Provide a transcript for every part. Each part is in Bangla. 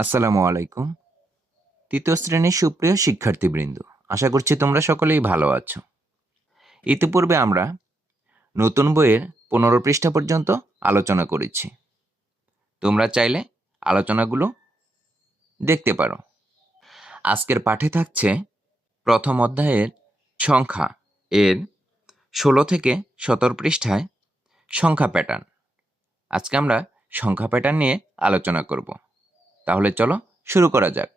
আসসালামু আলাইকুম। তৃতীয় শ্রেণীর সুপ্রিয় শিক্ষার্থীবৃন্দ, আশা করছি তোমরা সকলেই ভালো আছো। ইতিপূর্বে আমরা নতুন বইয়ের 15 পৃষ্ঠা পর্যন্ত আলোচনা করেছি। তোমরা চাইলে আলোচনাগুলো দেখতে পারো। আজকের পাঠে থাকছে প্রথম অধ্যায়ের সংখ্যা এর 16 থেকে 17 পৃষ্ঠায় সংখ্যা প্যাটার্ন। আজকে আমরা সংখ্যা প্যাটার্ন নিয়ে আলোচনা করব। তাহলে চলো শুরু করা যাক।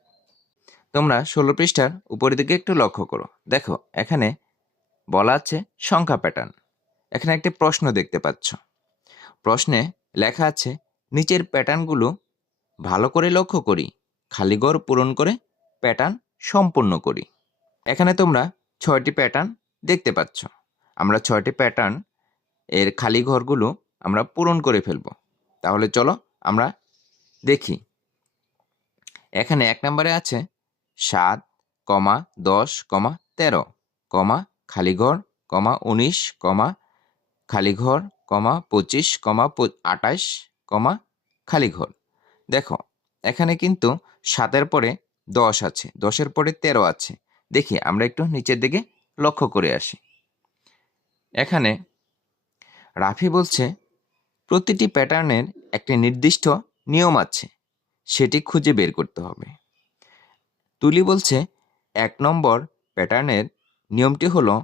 তোমরা 16 পৃষ্ঠার উপরের দিকে একটু লক্ষ্য করো। দেখো, এখানে বলা আছে সংখ্যা প্যাটার্ন। এখানে একটি প্রশ্ন দেখতে পাচ্ছ। প্রশ্নে লেখা আছে, নিচের প্যাটার্নগুলো ভালো করে লক্ষ্য করি, খালি ঘর পূরণ করে প্যাটার্ন সম্পূর্ণ করি। এখানে তোমরা 6টি প্যাটার্ন দেখতে পাচ্ছ। আমরা 6টি প্যাটার্ন এর খালি ঘরগুলো আমরা পূরণ করে ফেলব। তাহলে চলো আমরা দেখি। এখানে 1 নম্বরে আছে 7, 10, 13, খালি ঘর, 19, খালি ঘর, 25, 28, খালি ঘর। দেখো, এখানে কিন্তু 7-এর পরে 10 আছে, 10-এর পরে 13 আছে। দেখি আমরা একটু নিচের দিকে লক্ষ্য করে আসি। এখানে রাফি বলছে, প্রতিটি প্যাটার্নের একটি নির্দিষ্ট নিয়ম আছে, সেটি খুঁজে বের করতে হবে। তুলি বলছে, 1 নম্বর প্যাটার্নের নিয়মটি হলো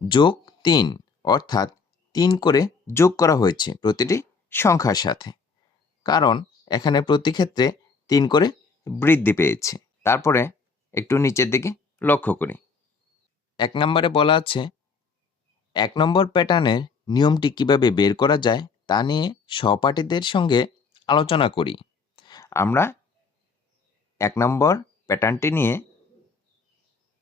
যোগ 3, অর্থাৎ 3 করে যোগ করা হয়েছে প্রতিটি সংখ্যার সাথে, কারণ এখানে প্রতি ক্ষেত্রে 3 করে বৃদ্ধি পেয়েছে। তারপরে একটু নিচের দিকে লক্ষ্য করি। 1 নম্বরে বলা আছে, 1 নম্বর প্যাটার্নের নিয়মটি কিভাবে বের করা যায় তা নিয়ে সহপাঠীদের সঙ্গে আলোচনা করি। আমরা 1 নম্বর প্যাটার্নটি নিয়ে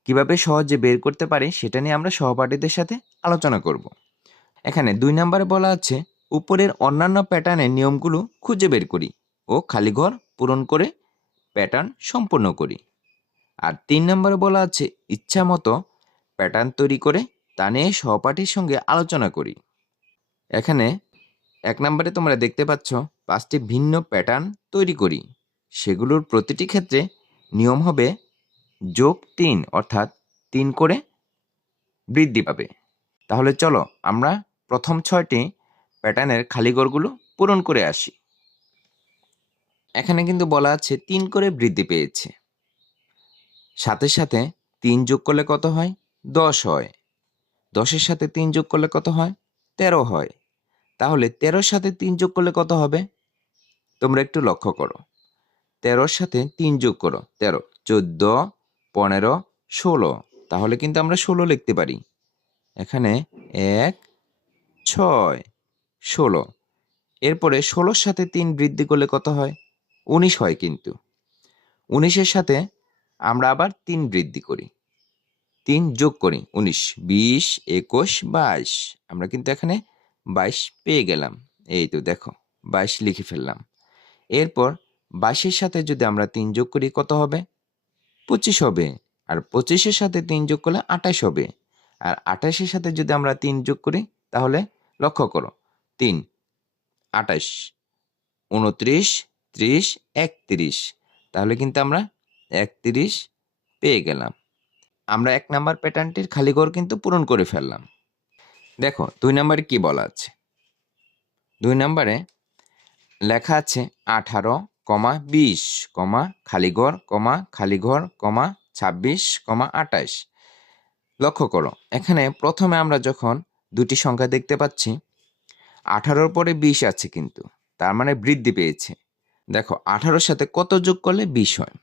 কিভাবে সহজে বের করতে পারি সেটা নিয়ে আমরা সহপাঠীদের সাথে আলোচনা করব। এখানে 2 নম্বরে বলা আছে, উপরের অন্যান্য প্যাটার্নের নিয়মগুলো খুঁজে বের করি ও খালি ঘর পূরণ করে প্যাটার্ন সম্পূর্ণ করি। আর 3 নম্বরে বলা আছে, ইচ্ছা মতো প্যাটার্ন তৈরি করে তা নিয়ে সহপাঠীর সঙ্গে আলোচনা করি। এখানে 1 নম্বরে তোমরা দেখতে পাচ্ছ 5টি ভিন্ন প্যাটার্ন তৈরি করি। সেগুলোর প্রতিটি ক্ষেত্রে নিয়ম হবে যোগ 3, অর্থাৎ 3 করে বৃদ্ধি পাবে। তাহলে চলো আমরা প্রথম 6টি প্যাটার্নের খালি ঘরগুলো পূরণ করে আসি। এখানে কিন্তু বলা আছে 3 করে বৃদ্ধি পেয়েছে। সাথে সাথে 3 যোগ করলে কত হয়? 10 হয়। 10-এর সাথে 3 যোগ করলে কত হয়? 13 হয়। তাহলে 13-এর সাথে 3 যোগ করলে কত হবে? তোমরা একটু লক্ষ্য করো। 13-এর সাথে 3 যোগ করো। 13, 14, 15, 16। তাহলে কিন্তু আমরা 16 লিখতে পারি। এখানে 1, 6, 16। এরপরে 16-এর সাথে 3 বৃদ্ধি করলে কত হয়? 19 হয় কিন্তু। 19-এর সাথে আমরা আবার 3 বৃদ্ধি করি, 3 যোগ করি, 19, 20, 21, 22। আমরা কিন্তু এখানে 22 পেয়ে গেলাম। এই তো দেখো, 22 লিখে ফেললাম। এরপর 22-এর সাথে যদি আমরা 3 যোগ করি কত হবে? 25 হবে। আর 25-এর সাথে 3 যোগ করলে 28 হবে। আর 28-এর সাথে যদি আমরা 3 যোগ করি তাহলে লক্ষ্য করো, 3, 28, 29, 30, 31। তাহলে কিন্তু আমরা 31 পেয়ে গেলাম। আমরা 1 নাম্বার প্যাটার্নটির খালি ঘর কিন্তু পূরণ করে ফেললাম। দেখো 2 নম্বরে কি বলা আছে। 2 নম্বরে লেখা আছে 18, 20, খালি ঘর, খালি ঘর, 26, 28। লক্ষ্য করো, এখানে প্রথমে আমরা যখন দুটি সংখ্যা দেখতে পাচ্ছি, 18-র পরে 20 আছে কিন্তু, তার মানে বৃদ্ধি পেয়েছে। দেখো 18-র সাথে কত যোগ করলে 20 হয়?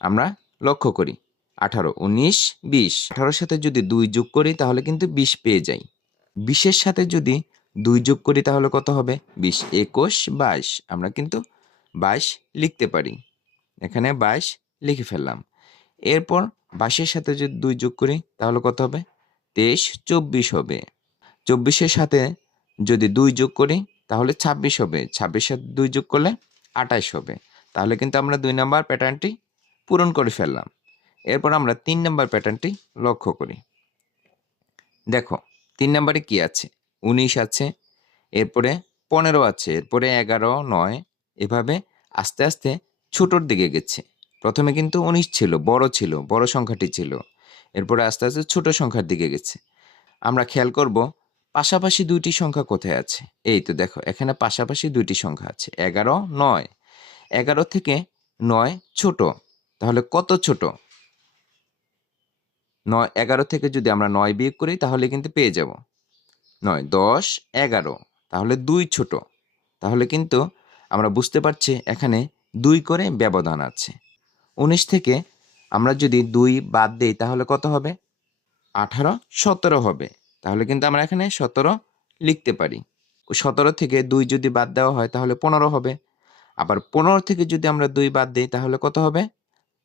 আমরা লক্ষ্য করি, 18, 19, 20। 18-র সাথে যদি 2 যোগ করি তাহলে কিন্তু 20 পেয়ে যাই। 20-এর সাথে যদি 2 যোগ করি তাহলে কত হবে? 20, 21, 22। আমরা কিন্তু 22 লিখতে পারি। এখানে 22 লিখে ফেললাম। এরপর 22-এর সাথে যদি 2 যোগ করি তাহলে কত হবে? 23, 24 হবে। 24-এর সাথে যদি 2 যোগ করি তাহলে 26 হবে। 26-এর সাথে 2 যোগ করলে 28 হবে। তাহলে কিন্তু আমরা 2 নাম্বার প্যাটার্নটি পূরণ করে ফেললাম। এরপর আমরা 3 নাম্বার প্যাটার্নটি লক্ষ্য করি। দেখো 3 নাম্বারে কি আছে? 19 আছে, এরপরে 15 আছে, এরপরে 11, 9, এভাবে আস্তে আস্তে ছোটোর দিকে গেছে। প্রথমে কিন্তু 19 ছিল, বড় সংখ্যাটি ছিল। এরপরে আস্তে আস্তে ছোট সংখ্যার দিকে গেছে। আমরা খেয়াল করব পাশাপাশি দুইটি সংখ্যা কোথায় আছে। এই তো দেখো, এখানে পাশাপাশি দুইটি সংখ্যা আছে, 11, 9। 11 থেকে 9 ছোট, তাহলে কত ছোট? 11 থেকে যদি আমরা 9 বিয়োগ করি তাহলে কিন্তু পেয়ে যাব 9, 10, 11, তাহলে 2 ছোট। তাহলে কিন্তু আমরা বুঝতে পারছি এখানে 2 করে ব্যবধান আছে। 19 থেকে আমরা যদি 2 বাদ দেই তাহলে কত হবে? 18, 17 হবে। তাহলে কিন্তু আমরা এখানে 17 লিখতে পারি। 17 থেকে 2 যদি বাদ দেওয়া হয় তাহলে 15 হবে। আবার 15 থেকে যদি আমরা 2 বাদ দেই তাহলে কত হবে?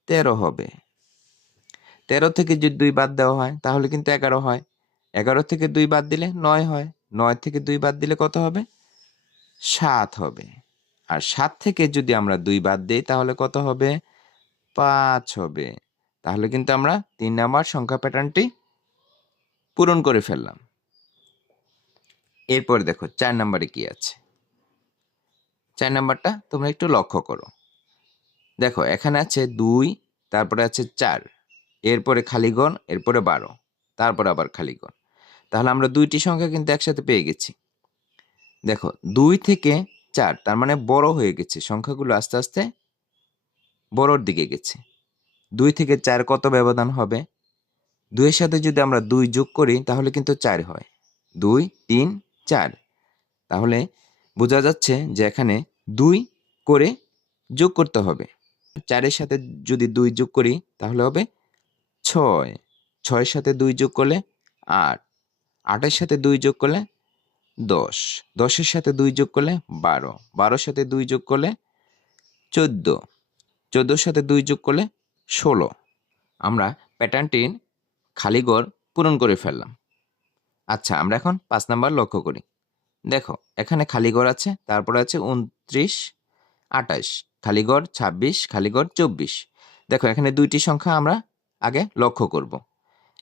13 হবে। 13 থেকে যদি 2 বাদ দেওয়া হয় তাহলে কিন্তু 11 হয়। 11 থেকে 2 বাদ দিলে 9 হয়। 9 থেকে 2 বাদ দিলে কত হবে? 7 হবে। আর 7 থেকে যদি আমরা 2 বাদ দেই তাহলে কত হবে? 5 হবে। তাহলে কিন্তু আমরা 3 নাম্বার সংখ্যা প্যাটার্নটি পূরণ করে ফেললাম। এরপরে দেখো 4 নাম্বারে কি আছে। 4 নাম্বারটা তোমরা একটু লক্ষ্য করো। দেখো এখানে আছে 2, তারপরে আছে 4, এরপরে খালি ঘর, এরপরে 12, তারপরে আবার খালি ঘর। তাহলে আমরা দুইটি সংখ্যা কিন্তু একসাথে পেয়ে গেছি। দেখো 2 থেকে 4, তার মানে বড় হয়ে গেছে, সংখ্যাগুলো আস্তে আস্তে বড়র দিকে গেছে। 2 থেকে 4 কত ব্যবধান হবে? 2 এর সাথে যদি আমরা 2 যোগ করি তাহলে কিন্তু 4 হয়। 2, 3, 4। তাহলে বোঝা যাচ্ছে যে এখানে 2 করে যোগ করতে হবে। 4 এর সাথে যদি 2 যোগ করি তাহলে হবে 6, 6 এর সাথে 2 যোগ করলে 8, 8 এর সাথে 2 যোগ করলে 10, 10 এর সাথে 2 যোগ করলে 12, 12 এর সাথে 2 যোগ করলে 14, 14 এর সাথে 2 যোগ করলে 16। আমরা প্যাটার্নটির খালি ঘর পূরণ করে ফেললাম। আচ্ছা, আমরা এখন 5 নাম্বার লক্ষ্য করি। দেখো এখানে খালি ঘর আছে, তারপরে আছে 29, 28, খালি ঘর 26, খালি ঘর 24। দেখো এখানে দুইটি সংখ্যা আমরা আগে লক্ষ্য করব।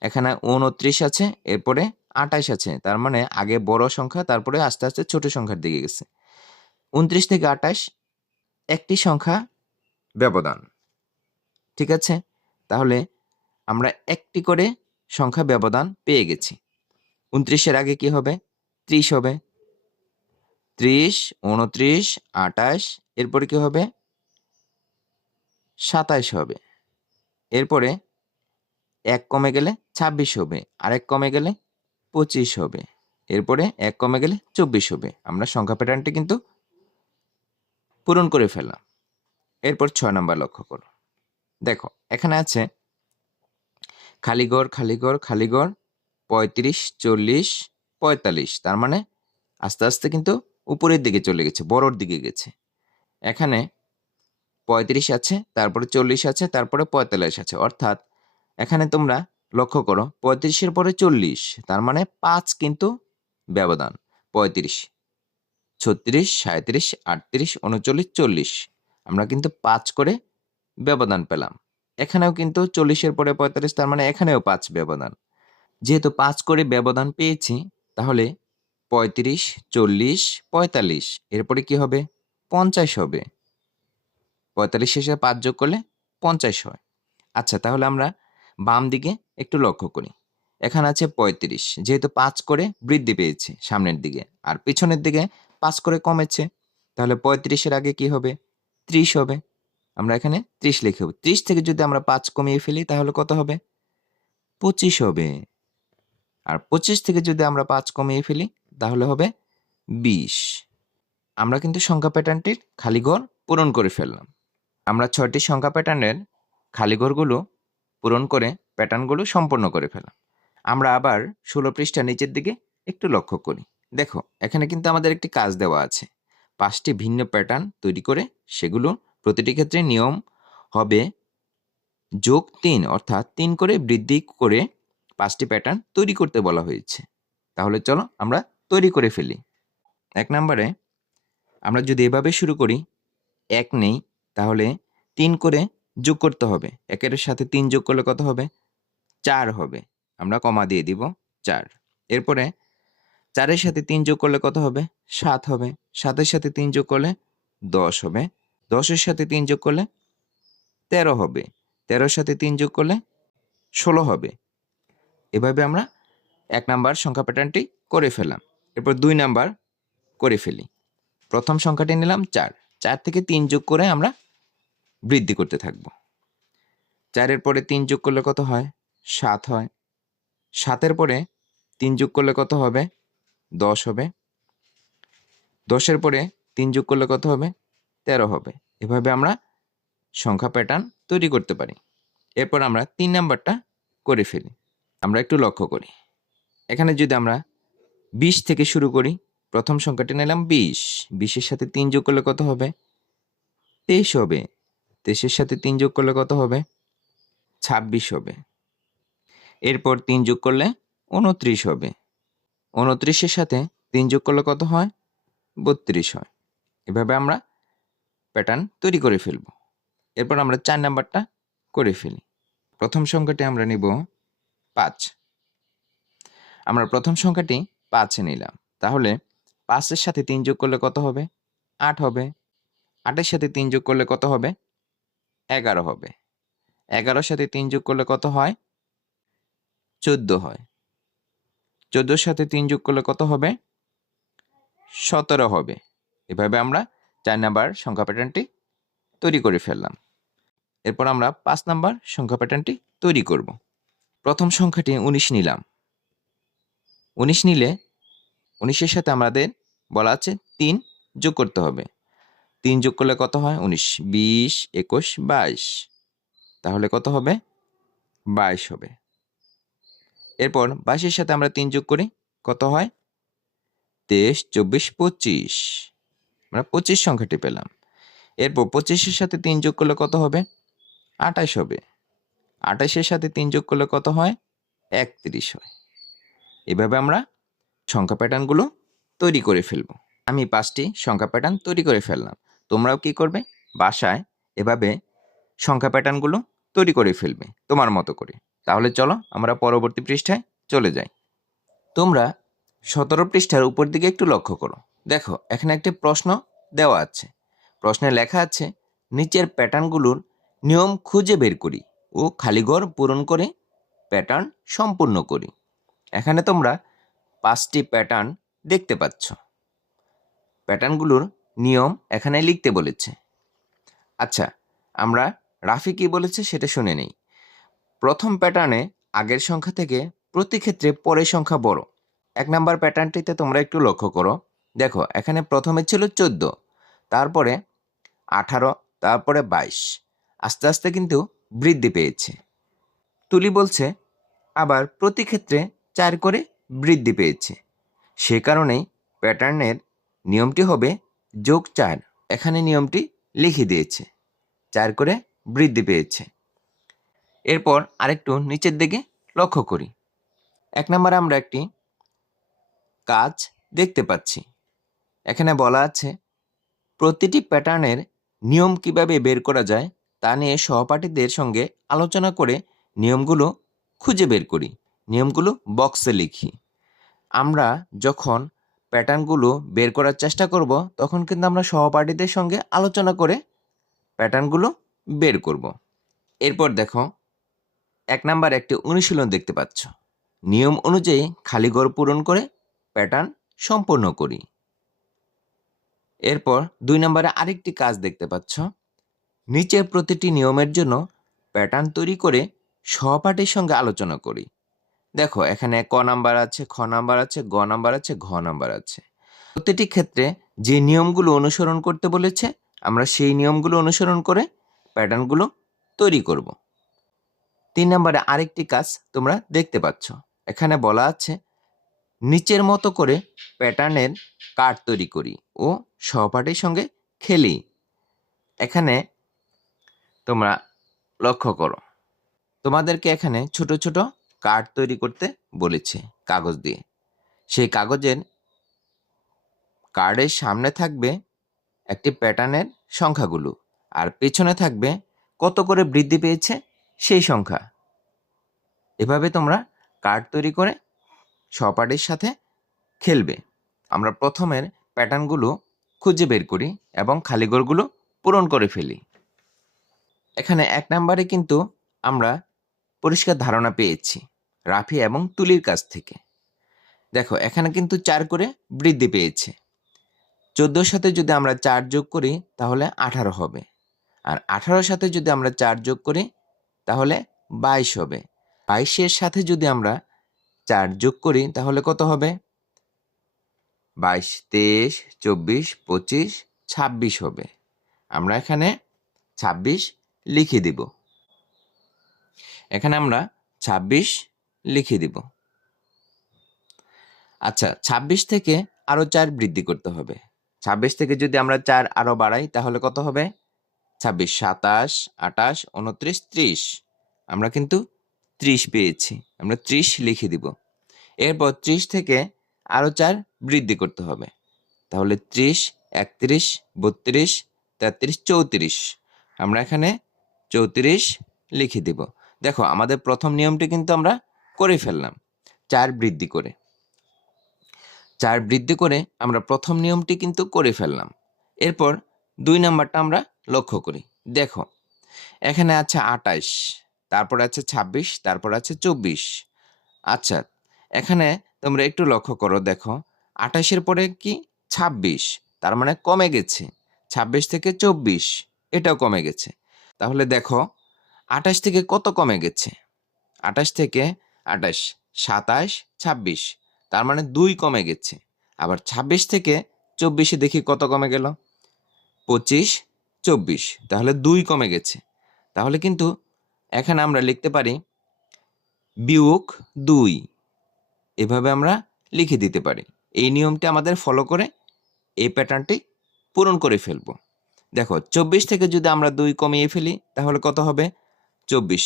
এখানে 29 আছে, এরপরে 28 আছে, তার মানে আগে বড় সংখ্যা, তারপরে আস্তে আস্তে ছোট সংখ্যার দিকে গেছে। 29 থেকে 28 একটি সংখ্যা ব্যবধান, ঠিক আছে? তাহলে আমরা একটি করে সংখ্যা ব্যবধান পেয়ে গেছি। 29-এর আগে কি হবে? 30 হবে। 30, 29, 28, এরপরে কি হবে? 27 হবে। এরপরে 1 কমে গেলে 26 হবে, আর 1 কমে গেলে 25 হবে, এরপরে 1 কমে গেলে 24 হবে। আমরা সংখ্যা প্যাটার্নটি কিন্তু পূরণ করে ফেললাম। এরপর 6 নাম্বার লক্ষ্য করো। দেখো এখানে আছে খালি ঘর, খালি ঘর, খালি ঘর 35, 40, 45, তার মানে আস্তে আস্তে কিন্তু উপরের দিকে চলে গেছে, বড়র দিকে গেছে। এখানে 35 আছে, তারপরে 40 আছে, তারপরে 45 আছে, অর্থাৎ এখানে তোমরা লক্ষ্য করো 35-এর পরে 40, তার মানে 5 কিন্তু ব্যবধান। 35, 36, 37, 38, 39, 40, আমরা কিন্তু 5 করে ব্যবধান পেলাম। এখানেও কিন্তু 40-এর পরে 45, তার মানে এখানেও 5 ব্যবধান। যেহেতু 5 করে ব্যবধান পেয়েছি, তাহলে 35, 40, 45, এরপরে কি হবে? 50 হবে। 45 শেষে 5 যোগ করলে 50 হয়। আচ্ছা, তাহলে আমরা বাম দিকে একটু লক্ষ্য করি। এখানে আছে 35, যেহেতু 5 করে বৃদ্ধি পেয়েছে সামনের দিকে, আর পিছনের দিকে 5 করে কমেছে, তাহলে 35-এর আগে কি হবে? 30 হবে। আমরা এখানে 30 লিখে 30 থেকে যদি আমরা 5 কমিয়ে ফেলি তাহলে কত হবে? 25 হবে। আর 25 থেকে যদি আমরা 5 কমিয়ে ফেলি তাহলে হবে 20। আমরা কিন্তু সংখ্যা প্যাটার্নটির খালি ঘর পূরণ করে ফেললাম। আমরা 6টি সংখ্যা প্যাটার্নের খালি ঘরগুলো পূরণ করে প্যাটার্নগুলো সম্পন্ন করে ফেললাম। আমরা আবার 16 পৃষ্ঠা নিচের দিকে একটু লক্ষ্য করি। দেখো এখানে কিন্তু আমাদের একটি কাজ দেওয়া আছে। 5টি ভিন্ন প্যাটার্ন তৈরি করে সেগুলো প্রতিটি ক্ষেত্রে নিয়ম হবে যোগ 3, অর্থাৎ 3 করে বৃদ্ধি করে 5টি প্যাটার্ন তৈরি করতে বলা হয়েছে। তাহলে চলো আমরা তৈরি করে ফেলি। 1 নম্বরে আমরা যদি এভাবে শুরু করি, 1 নেই, তাহলে 3 করে যোগ করতে হবে। 1-এর সাথে 3 যোগ করলে কত হবে? 4 হবে। আমরা কমা দিয়ে দিব 4। এরপরে 4-এর সাথে 3 যোগ করলে কত হবে? 7 হবে। 7-এর সাথে 3 যোগ করলে 10 হবে। 10-এর সাথে 3 যোগ করলে 13 হবে। 13-এর সাথে 3 যোগ করলে 16 হবে। এভাবে আমরা 1 নাম্বার সংখ্যা প্যাটার্নটি করে ফেললাম। এরপর 2 নাম্বার করে ফেলি। প্রথম সংখ্যাটি নিলাম 4। 4 থেকে 3 যোগ করে আমরা বৃদ্ধি করতে থাকব। 4-এর পরে 3 যোগ করলে কত হয়? 7 হয়। 7-এর পরে 3 যোগ করলে কত হবে? 10 হবে। 10-এর পরে 3 যোগ করলে কত হবে? 13 হবে। এভাবে আমরা সংখ্যা প্যাটার্ন তৈরি করতে পারি। এরপর আমরা 3 নাম্বারটা করে ফেলি। আমরা একটু লক্ষ্য করি। এখানে যদি আমরা 20 থেকে শুরু করি, প্রথম সংখ্যাটি নিলাম 20। 20-এর সাথে 3 যোগ করলে কত হবে? 23 হবে। 23-এর সাথে 3 যোগ করলে কত হবে? 26 হবে। এরপর 3 যোগ করলে 29 হবে। 29-এর সাথে 3 যোগ করলে কত হয়? 32 হয়। এভাবে আমরা প্যাটার্ন তৈরি করে ফেলব। এরপর আমরা 4 নাম্বারটা করে ফেলি। প্রথম সংখ্যাটি আমরা নিব 5। আমরা প্রথম সংখ্যাটি 5 নিলাম। তাহলে 5-এর সাথে 3 যোগ করলে কত হবে? 8 হবে। 8-এর সাথে 3 যোগ করলে কত হবে? 11 হবে। 11-এর সাথে 3 যোগ করলে কত হয়? 14 হয়। 14-এর সাথে 3 যোগ করলে কত হবে? 17 হবে। এভাবে আমরা 4 নাম্বার সংখ্যা প্যাটার্নটি তৈরি করে ফেললাম। এরপর আমরা 5 নাম্বার সংখ্যা প্যাটার্নটি তৈরি করব। প্রথম সংখ্যাটি 19 নিলাম। 19 নিলে 19-এর সাথে আমাদের বলা আছে 3 যোগ করতে হবে। 3 যোগ করলে কত হয়? 19, 20, 21, 22। তাহলে কত হবে? 22 হবে। এরপর 22-এর সাথে আমরা 3 যোগ করি, কত হয়? 23, 24, 25। আমরা 25 সংখ্যাটি পেলাম। এরপর 25-এর সাথে 3 যোগ করলে কত হবে? 28 হবে। 28-এর সাথে 3 যোগ করলে কত হয়? 31 হয়। এভাবে আমরা সংখ্যা প্যাটার্নগুলো তৈরি করে ফেলব। আমি 5টি সংখ্যা প্যাটার্ন তৈরি করে ফেললাম। তোমরাও কি করবে? বাসায় এভাবে সংখ্যা প্যাটার্নগুলো তৈরি করে ফেলবে তোমার মতো করে। তাহলে চলো আমরা পরবর্তী পৃষ্ঠায় চলে যাই। তোমরা 17 পৃষ্ঠার উপর দিকে একটু লক্ষ্য করো। দেখো এখানে একটি প্রশ্ন দেওয়া আছে। প্রশ্নে লেখা আছে, নিচের প্যাটার্নগুলোর নিয়ম খুঁজে বের করি ও খালি ঘর পূরণ করে প্যাটার্ন সম্পূর্ণ করি। এখানে তোমরা 5টি প্যাটার্ন দেখতে পাচ্ছ। প্যাটার্নগুলোর নিয়ম এখানে লিখতে বলেছে। আচ্ছা, আমরা রাফি কি বলেছে সেটা শুনে নেই। প্রথম প্যাটার্নে আগের সংখ্যা থেকে প্রতি ক্ষেত্রে পরের সংখ্যা বড়। 1 নাম্বার প্যাটার্নটিতে তোমরা একটু লক্ষ্য করো। দেখো এখানে প্রথমে ছিল 14, তারপরে 18, তারপরে 22। আস্তে আস্তে কিন্তু বৃদ্ধি পেয়েছে। তুলি বলছে আবার প্রতি ক্ষেত্রে 4 করে বৃদ্ধি পেয়েছে। সে কারণেই প্যাটার্নের নিয়মটি হবে যোগ 4। এখানে নিয়মটি লিখে দিয়েছে, 4 করে বৃদ্ধি পেয়েছে। এরপর আরেকটু নিচের দিকে লক্ষ্য করি। 1 নম্বরে আমরা একটি কাজ দেখতে পাচ্ছি। এখানে বলা আছে, প্রতিটি প্যাটার্নের নিয়ম কিভাবে বের করা যায় তা নিয়ে সহপাঠীদের সঙ্গে আলোচনা করে নিয়মগুলো খুঁজে বের করি। নিয়মগুলো বক্সে লিখি। আমরা যখন প্যাটার্নগুলো বের করার চেষ্টা করব তখন কিন্তু আমরা সহপাঠীদের সঙ্গে আলোচনা করে প্যাটার্নগুলো বের করব। এরপর দেখো 1 নাম্বার একটি অনুশীলন দেখতে পাচ্ছ। নিয়ম অনুযায়ী খালি ঘর পূরণ করে প্যাটার্ন সম্পূর্ণ করি। এরপর 2 নম্বরে আরেকটি কাজ দেখতে পাচ্ছ। নিচের প্রতিটি নিয়মের জন্য প্যাটার্ন তৈরি করে সহপাঠীর সঙ্গে আলোচনা করি। দেখো এখানে ক নাম্বার আছে, খ নাম্বার আছে, গ নাম্বার আছে, ঘ নাম্বার আছে। প্রতিটি ক্ষেত্রে যে নিয়মগুলো অনুসরণ করতে বলেছে আমরা সেই নিয়মগুলো অনুসরণ করে প্যাটার্নগুলো তৈরি করব। 3 নম্বরে আরেকটি কাজ তোমরা দেখতে পাচ্ছ। এখানে বলা আছে, নিচের মতো করে প্যাটার্নের কার্ড তৈরি করি ও সহপাঠীর সঙ্গে খেলি। এখানে তোমরা লক্ষ্য করো, তোমাদেরকে এখানে ছোট ছোট কার্ড তৈরি করতে বলেছে কাগজ দিয়ে। সেই কার্ডের সামনে থাকবে একটি প্যাটার্নের সংখ্যাগুলো আর পেছনে থাকবে কত করে বৃদ্ধি পেয়েছে সেই সংখ্যা। এভাবে তোমরা কার্ড তৈরি করে সহপাঠীর সাথে খেলবে। আমরা প্রথমের প্যাটার্নগুলো খুঁজে বের করি এবং খালি ঘরগুলো পূরণ করে ফেলি। এখানে 1 নম্বরে কিন্তু আমরা পরিষ্কার ধারণা পেয়েছি রাফি এবং তুলির কাছ থেকে। দেখো এখানে কিন্তু 4 করে বৃদ্ধি পেয়েছে। 14 সাথে যদি আমরা 4 যোগ করি তাহলে 18 হবে। আর 18 সাথে যদি আমরা 4 যোগ করি তাহলে 22 হবে। 22 সাথে যদি আমরা 4 যোগ করি তাহলে কত হবে? 22, 23, 24, 25, 26 হবে। আমরা এখানে 26 লিখে দিব। এখানে আমরা 26 লিখে দিব। আচ্ছা, 26 থেকে আরো 4 বৃদ্ধি করতে হবে। 26 থেকে যদি আমরা 4 আরো বাড়াই তাহলে কত হবে? 26, 27, 28, 29, 30। আমরা কিন্তু 30 পেয়েছি। আমরা 30 লিখে দিব। এরপর 30 থেকে আরো 4 বৃদ্ধি করতে হবে। তাহলে 30, 31, 32, 33, 34। আমরা এখানে 34 লিখে দিব। দেখো আমাদের প্রথম নিয়মটি কিন্তু আমরা করে ফেললাম 4 বৃদ্ধি করে। 4 বৃদ্ধি করে আমরা প্রথম নিয়মটি কিন্তু করে ফেললাম। এরপর 2 নাম্বারটা আমরা লক্ষ্য করি। দেখো এখানে আছে 28, তারপর আছে 26, তারপর আছে 24। আচ্ছা, এখানে তোমরা একটু লক্ষ্য করো। দেখো 28 এর পরে কি 26, তার মানে কমে গেছে। 26 থেকে 24 এটাও কমে গেছে। তাহলে দেখো 28 থেকে কত কমে গেছে? 28 থেকে 28, 27, 26, তার মানে 2 কমে গেছে। আবার 26 থেকে 24 দেখি কত কমে গেল? 25, 24, তাহলে 2 কমে গেছে। তাহলে কিন্তু এখানে আমরা লিখতে পারি বিয়োগ 2। এভাবে আমরা লিখে দিতে পারি। এই নিয়মটি আমাদের ফলো করে এই প্যাটার্নটি পূরণ করে ফেলব। দেখো 24 থেকে যদি আমরা 2 কমিয়ে ফেলি তাহলে কত হবে? 24,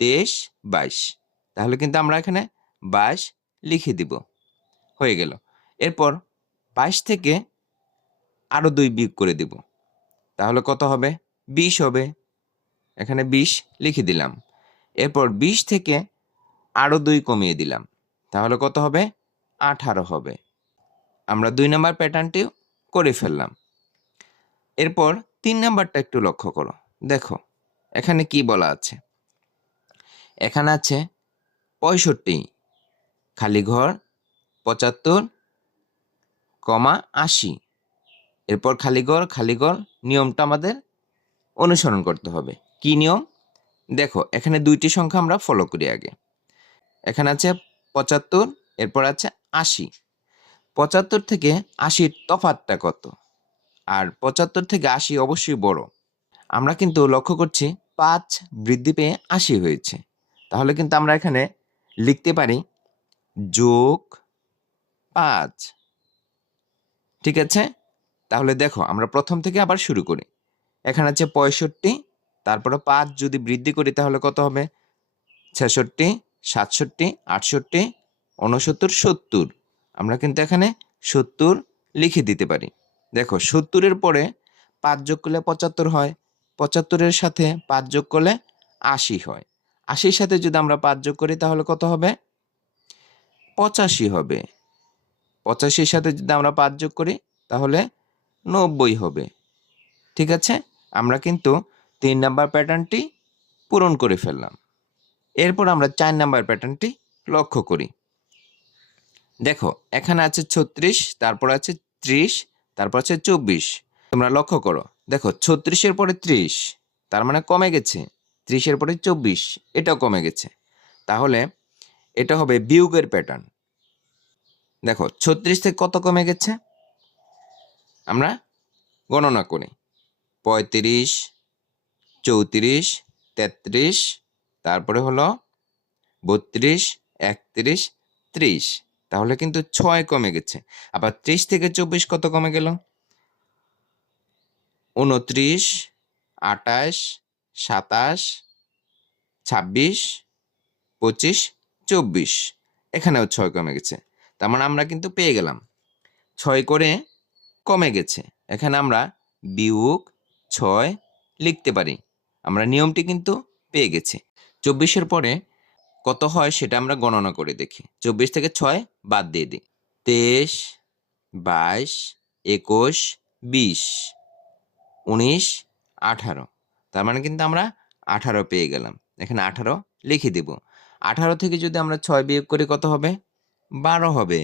23, 22। তাহলে কিন্তু আমরা এখানে 22 লিখে দিব। হয়ে গেল। এরপর 22 থেকে আরো 2 বিয়োগ করে দিব। তাহলে কত হবে? 20 হবে। এখানে 20 লিখে দিলাম। এরপর 20 থেকে আরো 2 কমিয়ে দিলাম। তাহলে কত হবে? 18 হবে। আমরা 2 নাম্বার প্যাটার্নটিও করে ফেললাম। এরপর 3 নাম্বারটা একটু লক্ষ্য করো। দেখো এখানে কি বলা আছে? এখানে আছে 65, খালি ঘর 75, 80। এরপর খালি ঘর নিয়মটা আমাদের অনুসরণ করতে হবে। কি নিয়ম? দেখো এখানে 2টি সংখ্যা আমরা ফলো করি আগে। এখানে আছে 75, এরপর আছে 80। 75 থেকে 80 তফাৎটা কত? আর 75 থেকে 80 অবশ্যই বড়। আমরা কিন্তু লক্ষ্য করছি 5 বৃদ্ধি পেয়ে 80 হয়েছে। তাহলে কিন্তু আমরা এখানে লিখতে পারি যোগ 5। ঠিক আছে? তাহলে দেখো আমরা প্রথম থেকে আবার শুরু করি। এখানে আছে 65, তারপরে 5 যদি বৃদ্ধি করি তাহলে কত হবে? 66, 67, 68, 69, 70। আমরা কিন্তু এখানে 70 লিখে দিতে পারি। দেখো 70 এর পরে 5 যোগ করলে 75 হয়। 75 এর সাথে 5 যোগ করলে 80 হয়। 80 সাথে যদি আমরা 5 যোগ করি তাহলে কত হবে? 85 হবে। 85 সাথে যদি আমরা 5 যোগ করি তাহলে 90 হবে। ঠিক আছে? আমরা কিন্তু 3 নাম্বার প্যাটার্নটি পূরণ করে ফেললাম। এরপর আমরা 4 নাম্বার প্যাটার্নটি লক্ষ্য করি। দেখো এখানে আছে 36, তারপর আছে 30, তারপর আছে 24। তোমরা লক্ষ্য করো। দেখো 36 এর পরে 30, তার মানে কমে গেছে। 30 এর পরে 24, এটাও কমে গেছে। তাহলে এটা হবে বিয়োগের প্যাটার্ন। দেখো 36 থেকে কত কমে গেছে? আমরা গণনা করি। 35, 34, 33, তারপরে হলো 32, 31, 30। তাহলে কিন্তু 6 কমে গেছে। আবার 30 থেকে 24 কত কমে গেল? 29, 28, 27, 26, 25, 24। এখানেও 6 কমে গেছে। তার মানে আমরা কিন্তু পেয়ে গেলাম 6 করে কমে গেছে। এখানে আমরা বিয়োগ 6 লিখতে পারি। আমরা নিয়মটি কিন্তু পেয়ে গেছি। 24 এর পরে কত হয় সেটা আমরা গণনা করে দেখি। 24 থেকে 6 বাদ দিয়ে দিই। 23, 22, 21, 20, 19, 18, তার মানে কিন্তু আমরা 18 পেয়ে গেলাম। এখানে 18 লিখে দিব। 18 থেকে যদি আমরা 6 বিয়োগ করি কত হবে? 12 হবে।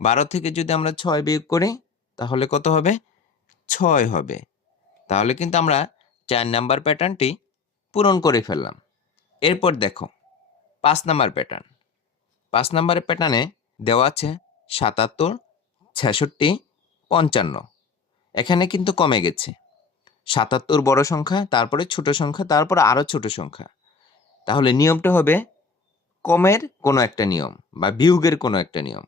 12 থেকে যদি আমরা 6 বিয়োগ করি তাহলে কত হবে? 6 হবে। তাহলে কিন্তু আমরা 4 নাম্বার প্যাটার্নটি পূরণ করে ফেললাম। এরপর দেখো 5 নাম্বার প্যাটার্ন। 5 নাম্বারের প্যাটার্নে দেওয়া আছে 77, 66, 55। এখানে কিন্তু কমে গেছে। 77 বড় সংখ্যা, তারপরে ছোট সংখ্যা, তারপরে আরও ছোট সংখ্যা। তাহলে নিয়মটা হবে কমের কোনো একটা নিয়ম বা বিয়োগের কোনো একটা নিয়ম।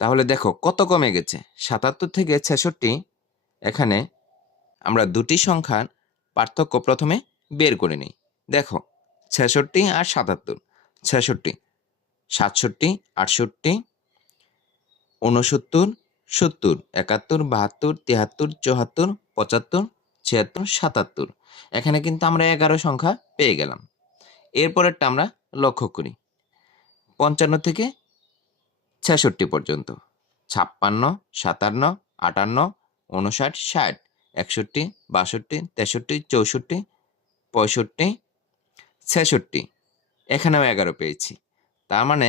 তাহলে দেখো কত কমে গেছে। 77 থেকে 66, এখানে আমরা দুটি সংখ্যার পার্থক্য প্রথমে বের করে নিই। দেখো 66 আর 77। 66, 67, 68, 69, 70, 71, 72, 73, 74, 75, 76, 77। এখানে কিন্তু আমরা 11 সংখ্যা পেয়ে গেলাম। এরপরেরটা আমরা লক্ষ্য করি 55 থেকে 66 পর্যন্ত। 56, 57, 58, 59, 60, 61, 62, 63, 64, 65, 66। এখানেও 11 পেয়েছি। তার মানে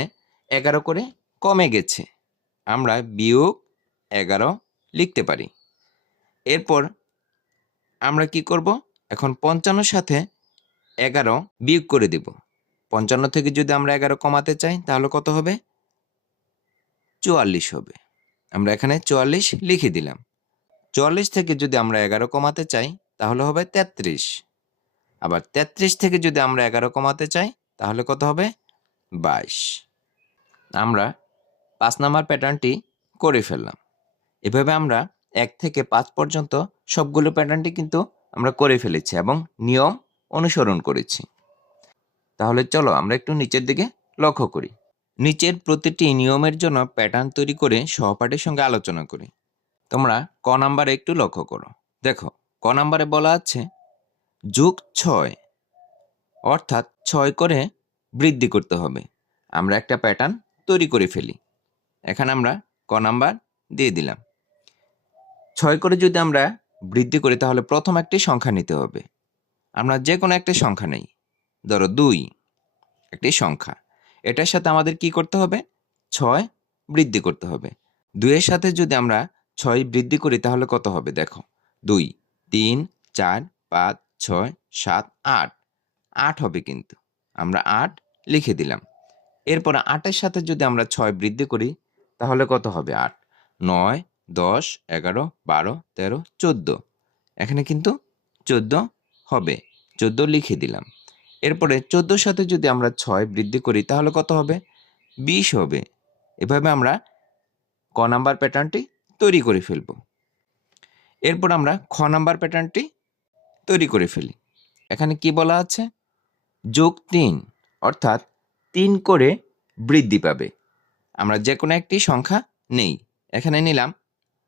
11 করে কমে গেছে। আমরা বিয়োগ 11 লিখতে পারি। এরপর আমরা কি করব? এখন 55 সাথে 11 বিয়োগ করে দিব। 55 থেকে যদি আমরা 11 কমাতে চাই তাহলে কত হবে? 44 হবে। আমরা এখানে 44 লিখে দিলাম। 44 থেকে যদি আমরা 11 কমাতে চাই তাহলে হবে 33। আবার 33 থেকে যদি আমরা 11 কমাতে চাই তাহলে কত হবে? 22। আমরা 5 নাম্বার প্যাটার্নটি করে ফেললাম। এভাবে আমরা 1 থেকে 5 পর্যন্ত সবগুলো প্যাটার্নটি কিন্তু আমরা করে ফেলেছি এবং নিয়ম অনুসরণ করেছি। তাহলে চলো আমরা একটু নিচের দিকে লক্ষ্য করি। নিচের প্রতিটি নিয়মের জন্য প্যাটার্ন তৈরি করে সহপাঠীর সঙ্গে আলোচনা করি। তোমরা ক নাম্বারে একটু লক্ষ্য করো। দেখো ক নাম্বারে বলা আছে যোগ 6, অর্থাৎ 6 করে বৃদ্ধি করতে হবে। আমরা একটা প্যাটার্ন তৈরি করে ফেলি। এখানে আমরা ক নাম্বার দিয়ে দিলাম। 6 করে যদি আমরা বৃদ্ধি করি তাহলে প্রথম একটি সংখ্যা নিতে হবে। আমরা যে কোনো একটা সংখ্যা নেই। ধরো 2 একটি সংখ্যা। এটার সাথে আমাদের কি করতে হবে? 6 বৃদ্ধি করতে হবে। 2 এর সাথে যদি আমরা 6 বৃদ্ধি করি তাহলে কত হবে? দেখো 2, 3, 4, 5, 6, 7, 8। 8 হবে কিন্তু। আমরা 8 লিখে দিলাম। এরপর 8 এর সাথে যদি আমরা 6 বৃদ্ধি করি তাহলে কত হবে? 8, 9, 10, 11, 12, 13, 14। এখানে কিন্তু 14 হবে। 14 লিখে দিলাম। এরপরে 14 সাথে যদি আমরা 6 বৃদ্ধি করি তাহলে কত হবে? 20 হবে। এভাবে আমরা ক নাম্বার প্যাটার্নটি তৈরি করে ফেলব। এরপর আমরা খ নাম্বার প্যাটার্নটি তৈরি করে ফেলি। এখানে কি বলা আছে? যোগ 3, অর্থাৎ 3 করে বৃদ্ধি পাবে। আমরা যে কোনো একটি সংখ্যা নেই। এখানে নিলাম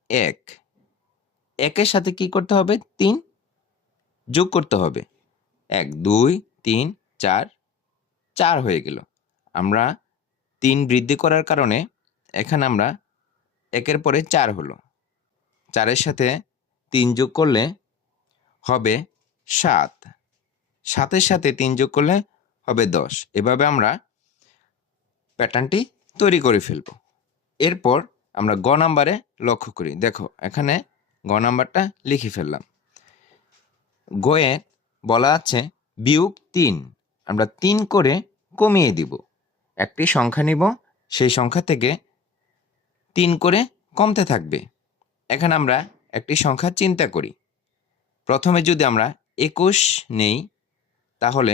1। 1 এর সাথে কি করতে হবে? 3 যোগ করতে হবে। 1, 2, 3, 4, 4 হয়ে গেল। আমরা 3 বৃদ্ধি করার কারণে এখানে আমরা 1 এর পরে 4 হলো। 4 এর সাথে 3 যোগ করলে হবে 7। 7 এর সাথে 3 যোগ করলে হবে 10। এভাবে আমরা প্যাটার্নটি তৈরি করে ফেলব। এরপর আমরা গ নাম্বারে লক্ষ্য করি। দেখো এখানে গ নাম্বারটা লিখে ফেললাম। গয়ে বলা আছে বিয়োগ 3। আমরা 3 করে কমিয়ে দিব। একটি সংখ্যা নিব, সেই সংখ্যা থেকে 3 করে কমতে থাকবে। এখানে আমরা একটি সংখ্যা চিন্তা করি। প্রথমে যদি আমরা 21 নেই তাহলে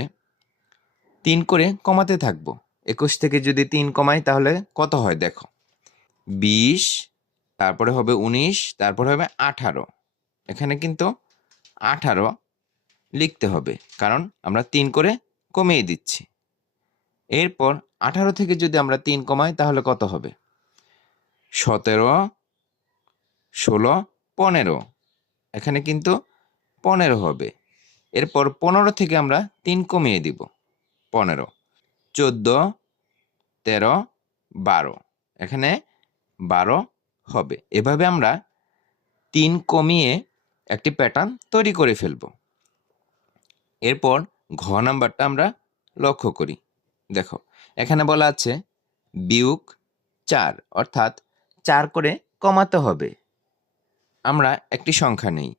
3 করে কমাতে থাকবো। 21 থেকে যদি 3 কমাই তাহলে কত হয়? দেখো 20, তারপরে হবে 19, তারপরে হবে 18। এখানে কিন্তু 18 লিখতে হবে, কারণ আমরা 3 করে কমিয়ে দিচ্ছি। এরপর 18 থেকে যদি আমরা 3 কমাই তাহলে কত হবে? 17, 16, 15। এখানে কিন্তু 15 হবে। এরপর 15 থেকে আমরা 3 কমিয়ে দিব। 15, 14, 13, 12। এখানে 12 হবে। এভাবে আমরা 3 কমিয়ে একটি প্যাটার্ন তৈরি করে ফেলব। এরপর ঘ নাম্বারটা আমরা লক্ষ্য করি। দেখো এখানে বলা আছে বিয়োগ 4, অর্থাৎ 4 করে কমাতে হবে। আমরা একটি সংখ্যা নেই,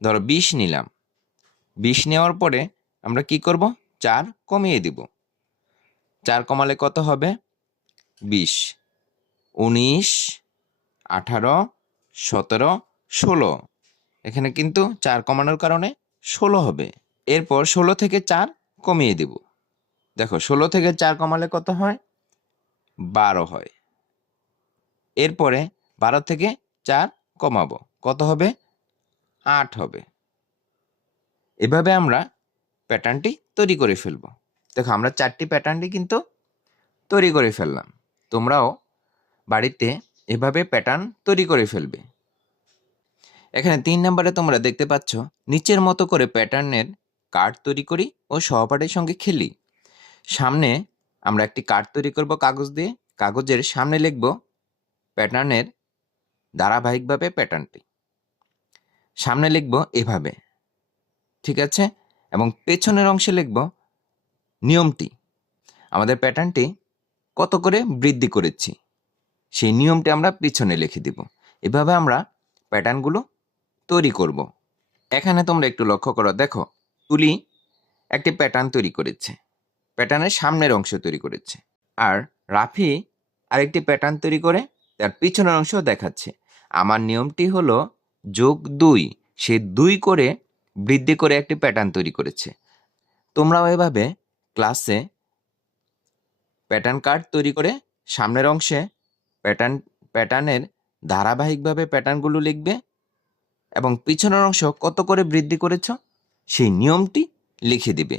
ধরো 20 নিলাম। 20 নেওয়ার পরে আমরা কি করব? 4 কমিয়ে দিব। 4 কমালে কত হবে? 20, 19, 18, 17, 16। এখানে কিন্তু 4 কমানোর কারণে 16 হবে। এরপর 16 থেকে 4 কমিয়ে দিব। দেখো 16 থেকে 4 কমালে কত হয়? 12 হয়। এরপরে 12 থেকে 4 কমাবো, কত হবে? 8 হবে। এভাবে আমরা প্যাটার্নটি তৈরি করে ফেলব। দেখো আমরা 4টি প্যাটার্নটি কিন্তু তৈরি করে ফেললাম। তোমরাও বাড়িতে এভাবে প্যাটার্ন তৈরি করে ফেলবে। এখানে 3 নম্বরে তোমরা দেখতে পাচ্ছ নিচের মতো করে প্যাটার্নের কার্ড তৈরি করি ও সহপাঠীর সঙ্গে খেলি। সামনে আমরা একটি কার্ড তৈরি করব কাগজ দিয়ে। কাগজের সামনে লিখব প্যাটার্নের ধারাবাহিকভাবে প্যাটার্নটি। সামনে লিখব এভাবে, ঠিক আছে? এবং পেছনের অংশে লিখব নিয়মটি। আমাদের প্যাটার্নটি কত করে বৃদ্ধি করেছি সেই নিয়মটি আমরা পিছনে লিখে দিব। এভাবে আমরা প্যাটার্নগুলো তৈরি করব। এখানে তোমরা একটু লক্ষ্য করো, দেখো তুলি একটি প্যাটার্ন তৈরি করেছে, প্যাটার্নের সামনের অংশ তৈরি করেছে। আর রাফি আরেকটি প্যাটার্ন তৈরি করে তার পিছনের অংশ দেখাচ্ছে। আমার নিয়মটি হলো +2, সে 2 করে বৃদ্ধি করে একটি প্যাটার্ন তৈরি করেছে। তোমরাও এভাবে ক্লাসে প্যাটার্ন কার্ড তৈরি করে সামনের অংশে প্যাটার্নের ধারাবাহিকভাবে প্যাটার্নগুলো লিখবে এবং পিছনের অংশ কত করে বৃদ্ধি করেছ সেই নিয়মটি লিখে দিবে।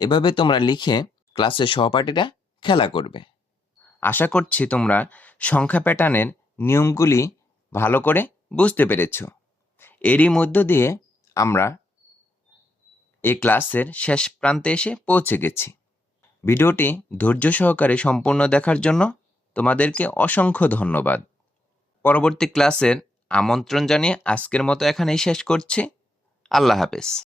এভাবে তোমরা লিখে ক্লাসের সহপাঠীরা খেলা করবে। আশা করছি তোমরা সংখ্যা প্যাটার্নের নিয়মগুলি ভালো করে বুঝতে পেরেছ। এরই মধ্য দিয়ে আমরা এই ক্লাসের শেষ প্রান্তে এসে পৌঁছে গেছি। ভিডিওটি ধৈর্য সহকারে সম্পূর্ণ দেখার জন্য তোমাদেরকে অসংখ্য ধন্যবাদ। পরবর্তী ক্লাসের আমন্ত্রণ জানিয়ে আজকের মতো এখানেই শেষ করছি। আল্লাহ হাফেজ।